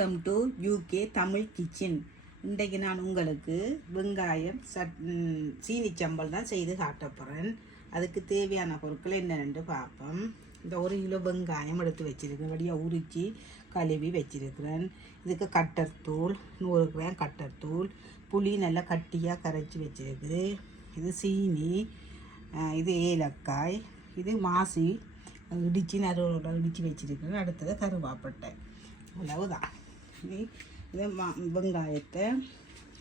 Welcome to UK Tamil kitchen இன்றைக்கு நான் உங்களுக்கு வெங்காயம் சட் சீனி சம்பல் தான் செய்து காட்ட போகிறேன் அதுக்கு தேவையான பொருட்கள் என்னென்னு பார்ப்போம். இந்த ஒரு கிலோ வெங்காயம் எடுத்து வச்சுருக்கேன் வழியாக உரித்து கழுவி வச்சுருக்கிறேன். இதுக்கு கட்டர் தூள் நூறு கிராம் கட்டர் தூள் புளி நல்லா கட்டியாக கரைச்சி வச்சுருக்குது. இது சீனி இது ஏலக்காய் இது மாசி இடித்து நறுவோட இடித்து வச்சிருக்கிறேன். அடுத்தது கருவாப்பட்டை. அவ்வளவுதான். தான் இதை மா வெங்காயத்தை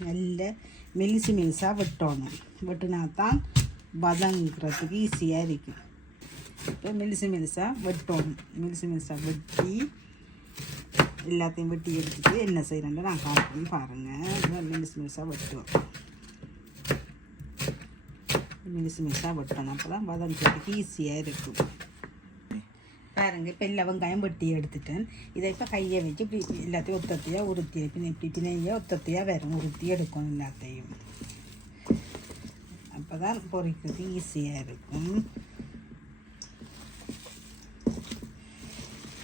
நல்ல மெலிசு மெலிசாக வெட்டணும் வெட்டினா தான் ஈஸியாக இருக்கும் இப்போ மெலிசு மெலிசாக வெட்டணும் மெலிசு மெலிசாக வெட்டி எல்லாத்தையும் வெட்டி எடுத்துட்டு என்ன செய்கிறேன்னு நான் காட்டுறேன் பாருங்கள் மெலிசு மெலிசாக வெட்டுவோம் மெலிசு மெலிசாக வெட்டணும் அப்போ தான் பதங்கிறதுக்கு ஈஸியாக இருக்கும் பாருங்க இப்போ எல்லா வெங்காயம் வெட்டி எடுத்துட்டேன் இதை இப்போ கையை வச்சு இப்படி எல்லாத்தையும் ஒத்தத்தையாக உருத்தி பின்ன இப்படி பிணைய ஒத்தத்தையாக வரும் உருத்தி எடுக்கணும் எல்லாத்தையும். அப்போ தான் பொறிக்கிறது ஈஸியாக இருக்கும்.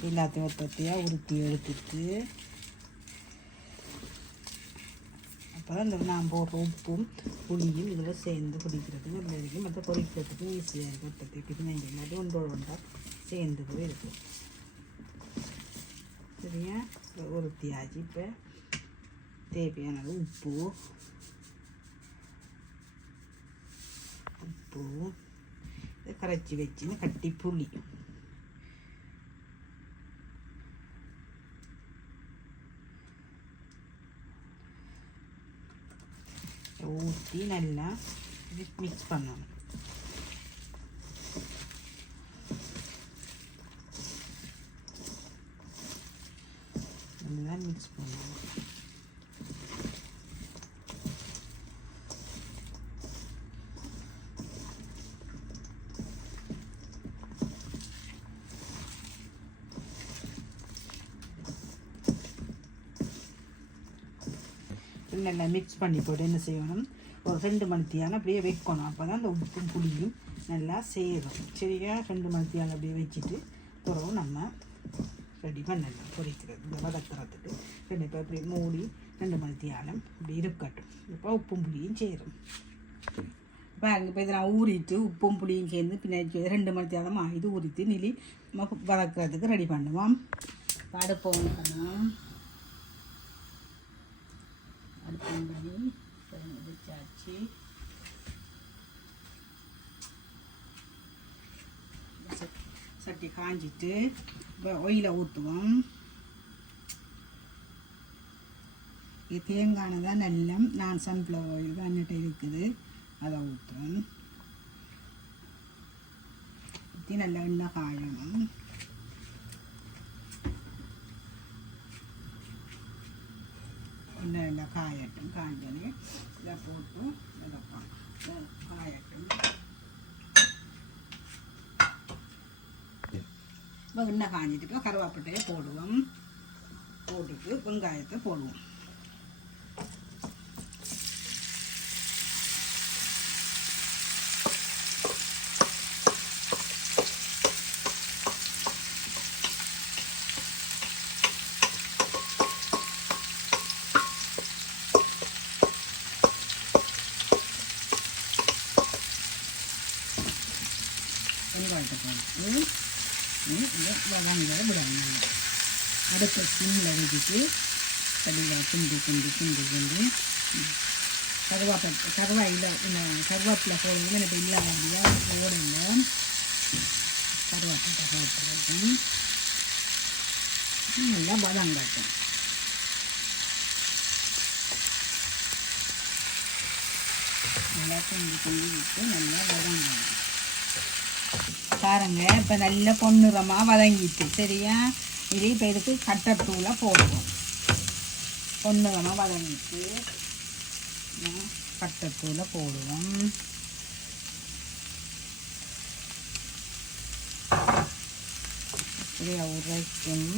எல்லாத்தையும் ஒத்தத்தையாக உருத்தி எடுத்துட்டு அப்போ தான் இந்த நான் போடுற உப்பும் புளியும் இதில் சேர்ந்து குடிக்கிறதுக்கு உள்ள இருக்கும் மற்ற பொறிக்கிறதுக்கும் ஈஸியாக இருக்கும். ஒத்தத்தை பிணைஞ்ச மாதிரி ஒன்றோடு ஒன்றா சேர்ந்து போயிருக்கு சரியா? ஒரு தியாஜி இப்போ தேவையான உப்பு. உப்பு. இதை கரைச்சி வச்சுன்னு கட்டி புளி. ஊற்றி நல்லா மிக்ஸ் பண்ணணும். நல்லா மிக்ஸ் நல்லா மிக்ஸ் பண்ணி போட்டு என்ன செய்யணும்? ஒரு ரெண்டு மணித்தியால் அப்படியே வைக்கணும். அப்போ தான் அந்த உப்பும் புளியும் நல்லா சேரும். சரியா? ரெண்டு மணித்தியால் அப்படியே வச்சுட்டு பிறகு நம்ம ரெடி பண்ணலாம் பொரிக்கிறது இந்த வதக்கிறதுக்கு. ரெண்டு இப்போ இப்படி மூடி ரெண்டு மணித்தியாலம் இப்படி இருக்கட்டும். இப்போ உப்பும் புளியும் சேரும் பாருங்க இப்போ இதை நான் ஊறிட்டு உப்பும் புளியும் சேர்ந்து பின்னாடி ரெண்டு மணித்தியாலம் இது ஊறிட்டு நிலி நம்ம வதக்கிறதுக்கு ரெடி பண்ணுவோம். அடுப்பு on பண்ணலாம் அடுப்பு on பண்ணி வச்சாச்சு சட்- சட்டி காஞ்சிட்டு இப்போ ஒயில ஊற்றுவோம் தேங்காய் தான் நல்லம் நான் சன்ஃப்ளவர் ஆயில் தான் என்கிட்ட இருக்குது. அதை ஊற்றுவேன் ஊற்றி நல்லா எண்ணெய் காயணும். எண்ணெய் நல்லா காயட்டும் காஞ்சோடனே இதை போட்டு வதக்கலாம் காயட்டும். இப்போ எண்ணெய் காஞ்சிட்டு இப்போ கருவாப்பட்டையை போடுவோம் போட்டுட்டு வெங்காயத்தை போடுவோம் வெங்காயத்தை போடுவோம் இதை வதங்க விடணும் அடுத்த சிம்மில் விட்டுட்டு கடிவாக கிண்டி கிண்டி கிண்டி கிண்டி கருவாப்பட்டு கருவாயில் இந்த கருவேப்பிலை போடுங்க எனக்கு இல்லாத அப்படியா போடுங்க கருவேப்பிலை போட்டு நல்லா காட்டும் நல்லா கிண்டி கிண்டி விட்டு நல்லா வதங்கணும். பாருங்க. இப்போ நல்ல பொன்னிறமாக வதங்கிட்டு சரியா? இது இப்போ இதுக்கு கட்டத்தூளை போடுவோம் பொன்னிறமாக வதங்கிட்டு நான் கட்டத்தூளை போடுவோம். அப்படியே உரைக்கும்.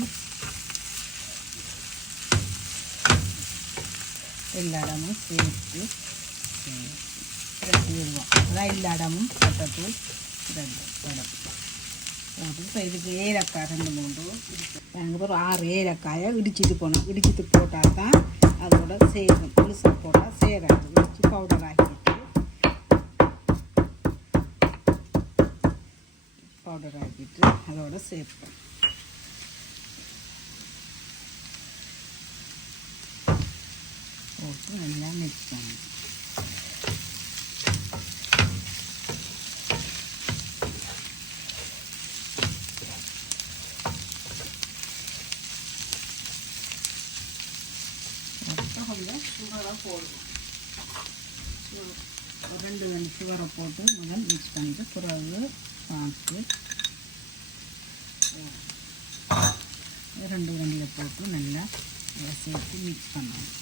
எல்லா இடமும் சேர்த்து விடுவோம் அதான் எல்லா இடமும் கட்டத்தூள். ரெண்டு இடம் போட்டு இப்போ இதுக்கு ஏலக்காய் ரெண்டு மூன்று நாங்கள் ஆறு ஏலக்காயை இடிச்சிட்டு போனோம் இடிச்சிட்டு போட்டால் தான் அதோட சேரும் புதுசாக போட்டால் சேராது பவுடர் ஆக்கிட்டு பவுடர் ஆக்கிட்டு அதோட சேர்ப்பேன் போட்டு நல்லா மிக்ஸ் பண்ணணும் சுகரை போடுவோம் சு- ரெண்டு ரெண்டு சுகரை போட்டு முதல் மிக்ஸ் பண்ணிவிட்டு பிறகு பார்த்து ரெண்டு ரெண்டில் போட்டு நல்லா சேர்த்து மிக்ஸ் பண்ணணும்.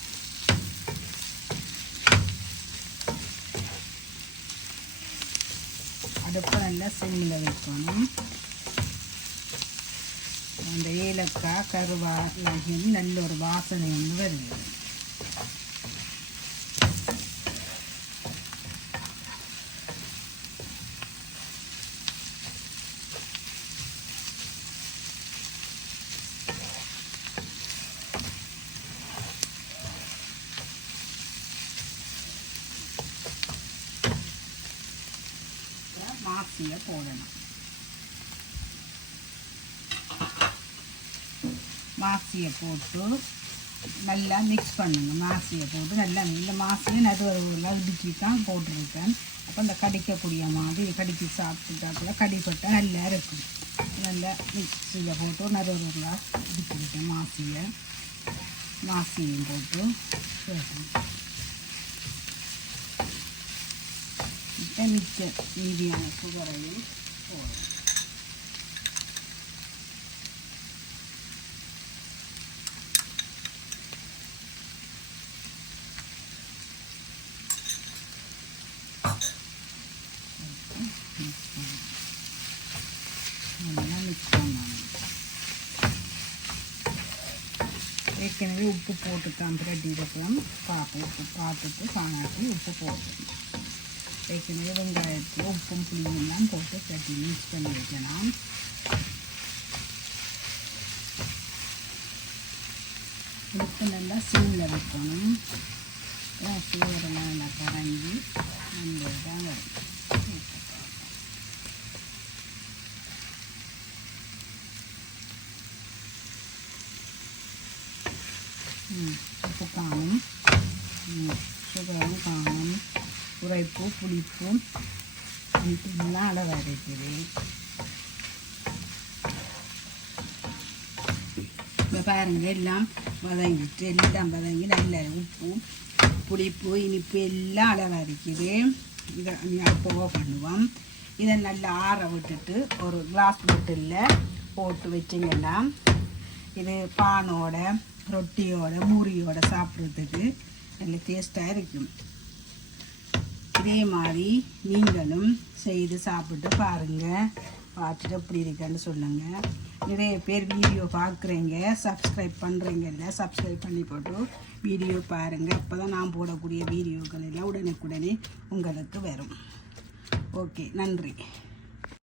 அடுப்பை நல்லா சிம்மில் வைக்கணும். அந்த ஏலக்காய் கருவா எல்லாம் நல்ல ஒரு வாசனை வந்து வருது மாசியை போடணும் மாசியை போட்டு நல்லா மிக்ஸ் பண்ணணும் மாசியை போட்டு நல்லா இந்த மாசியை நடுவரெல்லாம் இடிச்சு தான் போட்டிருக்கேன் அப்போ இந்த கடிக்கக்கூடிய மாதிரி கடிக்கி சாப்பிட்டுட்டாக்குள்ள கடிப்பட்ட நல்லா இருக்கும் நல்லா மிக்ஸியில் போட்டு நடுவரெல்லாம் இடிச்சிருக்கேன் மாசியை மாசியையும் போட்டு சேர்க்கணும் മിച്ച രീതിയാണ് ഇപ്പോൾ சுகரையும் போடணும் ஏற்கனவே உப்பு போட்டு தான் ப்ரெட் இருக்கலாம் பார்ப்போம் உப்பு பார்த்துட்டு சாணாக்கி உப்பு போடணும் ஏற்கனவே வெங்காயத்தில் உப்பும் புளியெல்லாம் போட்டு கட்டி மிக்ஸ் பண்ணி வைக்கலாம். உப்பு நல்லா சீனில் வைக்கணும். ஃப்ளேவரெல்லாம் நல்லா கரைஞ்சி அந்த தான் வரும் ம், உப்பு காணும் ம், சுகரும் காணும் உரைப்பு புளிப்பு இதெல்லாம் அளவாக இருக்குது இப்போ பாருங்கள் எல்லாம் வதங்கிட்டு எல்லாம் வதங்கி நல்ல உப்பு புளிப்பு இனிப்பு எல்லாம் அளவாக இருக்குது இதை போக பண்ணுவோம். இதை நல்லா ஆற விட்டுட்டு ஒரு கிளாஸ் பாட்டிலில் போட்டு வச்சிங்கன்னா இது பானோட ரொட்டியோட பூரியோட சாப்பிட்றதுக்கு நல்ல டேஸ்ட்டாக இருக்கும். இதே மாதிரி நீங்களும் செய்து சாப்பிட்டு பாருங்கள் பார்த்துட்டு எப்படி இருக்கேன்னு சொல்லுங்கள் நிறைய பேர் வீடியோ பார்க்குறீங்க சப்ஸ்கிரைப் பண்ணுறீங்கல்ல சப்ஸ்கிரைப் பண்ணி போட்டு வீடியோ பாருங்கள் அப்போ தான் நான் போடக்கூடிய வீடியோக்கள் எல்லாம் உடனுக்குடனே உங்களுக்கு வரும். ஓகே நன்றி.